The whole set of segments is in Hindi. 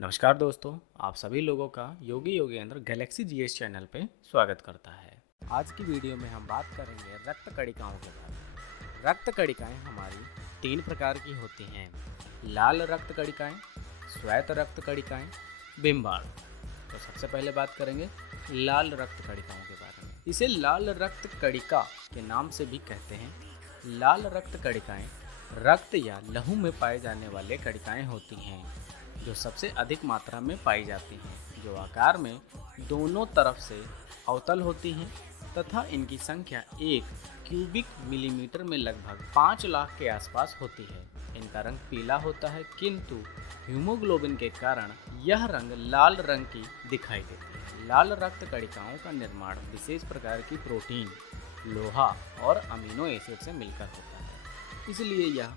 नमस्कार दोस्तों, आप सभी लोगों का योगी योगेंद्र गैलेक्सी जीएस चैनल पे स्वागत करता है। आज की वीडियो में हम बात करेंगे रक्त कणिकाओं के बारे में। रक्त कणिकाएं हमारी 3 प्रकार की होती हैं: लाल रक्त कणिकाएं, श्वेत रक्त कणिकाएं, बिम्बाणु। तो सबसे पहले बात करेंगे लाल रक्त कणिकाओं के बारे में। इसे लाल रक्त कणिका के नाम से भी कहते हैं। लाल रक्त कणिकाएं रक्त या लहू में पाए जाने वाले कणिकाएं होती हैं जो सबसे अधिक मात्रा में पाई जाती हैं, जो आकार में दोनों तरफ से अवतल होती हैं तथा इनकी संख्या 1 क्यूबिक मिलीमीटर में लगभग 5 लाख के आसपास होती है। इनका रंग पीला होता है, किंतु हीमोग्लोबिन के कारण यह रंग लाल रंग की दिखाई देती है। लाल रक्त कणिकाओं का निर्माण विशेष प्रकार की प्रोटीन, लोहा और अमीनो एसिड से मिलकर होता है। इसलिए यह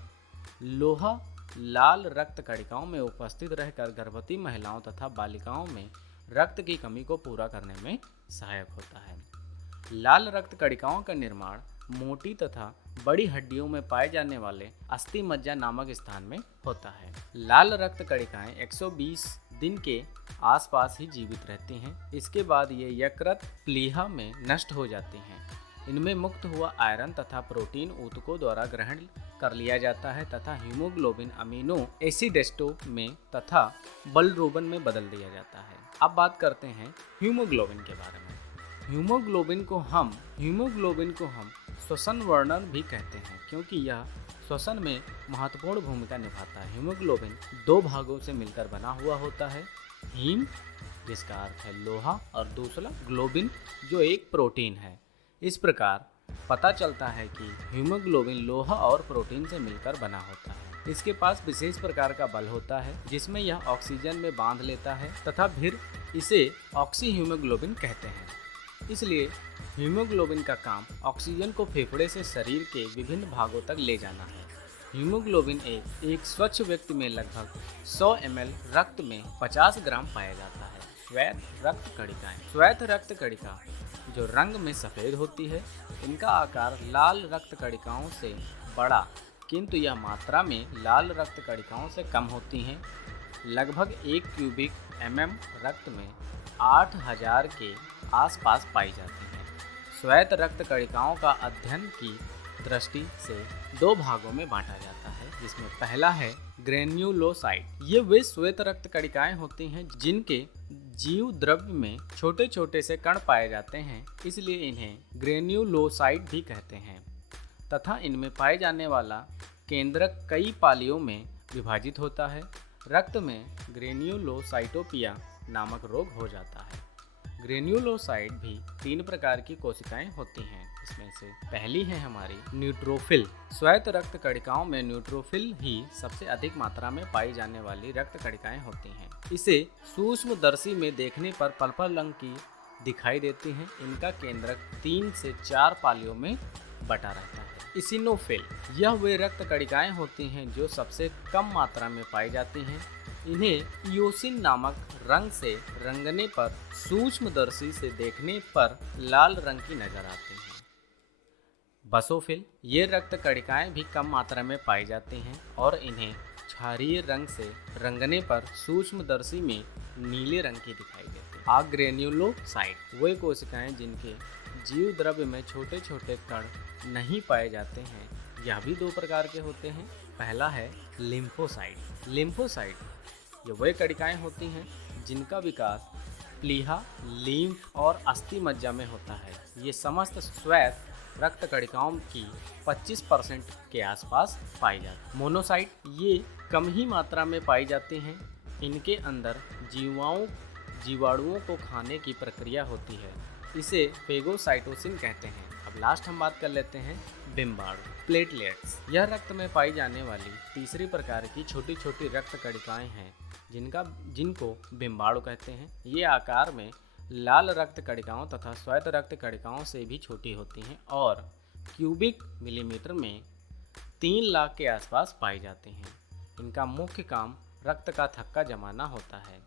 लोहा लाल रक्त कणिकाओं में उपस्थित रहकर गर्भवती महिलाओं तथा बालिकाओं में रक्त की कमी को पूरा करने में सहायक होता है। लाल रक्त कणिकाओं का निर्माण मोटी तथा बड़ी हड्डियों में पाए जाने वाले अस्थि मज्जा नामक स्थान में होता है। लाल रक्त कणिकाएं 120 दिन के आसपास ही जीवित रहती हैं। इसके बाद ये यकृत प्लीहा में नष्ट हो जाती हैं। इनमें मुक्त हुआ आयरन तथा प्रोटीन ऊतकों द्वारा ग्रहण कर लिया जाता है तथा हीमोग्लोबिन अमीनो एसिडेस्टो में तथा बलरूबन में बदल दिया जाता है। अब बात करते हैं हीमोग्लोबिन के बारे में। हीमोग्लोबिन को हम श्वसन वर्णन भी कहते हैं, क्योंकि यह श्वसन में महत्वपूर्ण भूमिका निभाता है। हीमोग्लोबिन 2 भागों से मिलकर बना हुआ होता है: हीम, जिसका अर्थ है लोहा, और दूसरा ग्लोबिन, जो एक प्रोटीन है। इस प्रकार पता चलता है कि हीमोग्लोबिन लोहा और प्रोटीन से मिलकर बना होता है। इसके पास विशेष प्रकार का बल होता है जिसमें यह ऑक्सीजन में बांध लेता है तथा फिर इसे ऑक्सी हीमोग्लोबिन कहते हैं। इसलिए हीमोग्लोबिन का काम ऑक्सीजन को फेफड़े से शरीर के विभिन्न भागों तक ले जाना है। हीमोग्लोबिन एक स्वच्छ व्यक्ति में लगभग 100 ml रक्त में 50 ग्राम पाया जाता है। श्वेत रक्त कणिका जो रंग में सफ़ेद होती है, इनका आकार लाल रक्त कणिकाओं से बड़ा, किंतु यह मात्रा में लाल रक्त कणिकाओं से कम होती हैं। लगभग 1 क्यूबिक रक्त में 8000 के आसपास पाई जाती हैं। श्वेत रक्त कणिकाओं का अध्ययन की दृष्टि से 2 भागों में बांटा जाता है, जिसमें पहला है ग्रेन्युलोसाइट। ये वे श्वेत रक्त कणिकाएं होती हैं जिनके जीव द्रव्य में छोटे छोटे से कण पाए जाते हैं, इसलिए इन्हें ग्रेन्युलोसाइट भी कहते हैं तथा इनमें पाए जाने वाला केंद्रक कई पालियों में विभाजित होता है। रक्त में ग्रेन्युलोसाइटोपिया नामक रोग हो जाता है। ग्रेन्युलोसाइट भी 3 प्रकार की कोशिकाएं होती हैं। इसमें से पहली है हमारी न्यूट्रोफिल। श्वेत रक्त कणिकाओं में न्यूट्रोफिल ही सबसे अधिक मात्रा में पाई जाने वाली रक्त कणिकाएं होती हैं। इसे सूक्ष्मदर्शी में देखने पर पर्पल रंग की दिखाई देती हैं। इनका केंद्रक 3 से 4 पालियों में बटा रहता है। इसिनोफिल, यह वे रक्त कणिकाएं होती हैं जो सबसे कम मात्रा में पाई जाती हैं। इन्हें इयोसिन नामक रंग से रंगने पर सूक्ष्मदर्शी से देखने पर लाल रंग की नजर आती हैं। बसोफिल, ये रक्त कणिकाएं भी कम मात्रा में पाई जाती हैं और इन्हें क्षारीय रंग से रंगने पर सूक्ष्मदर्शी में नीले रंग की दिखाई देती है। ग्रेन्युलोसाइट, वे कोशिकाएं जिनके जीव द्रव्य में छोटे छोटे कण नहीं पाए जाते हैं। यह भी 2 प्रकार के होते हैं। पहला है लिम्फोसाइट, ये वे कणिकाएं होती हैं जिनका विकास प्लीहा, लीम्फ और अस्थि मज्जा में होता है। ये समस्त श्वेत रक्त कणिकाओं की 25% के आसपास पाई जाती है। मोनोसाइट, ये कम ही मात्रा में पाई जाती हैं। इनके अंदर जीवाणुओं को खाने की प्रक्रिया होती है। इसे फेगोसाइटोसिन कहते हैं। अब लास्ट हम बात कर लेते हैं बिम्बाणु, प्लेटलेट्स। यह रक्त में पाई जाने वाली तीसरी प्रकार की छोटी छोटी रक्त कणिकाएं हैं जिनको बिम्बाणु कहते हैं। ये आकार में लाल रक्त कणिकाओं तथा श्वेत रक्त कणिकाओं से भी छोटी होती हैं और क्यूबिक मिलीमीटर में 3 लाख के आसपास पाई जाती हैं। इनका मुख्य काम रक्त का थक्का जमाना होता है।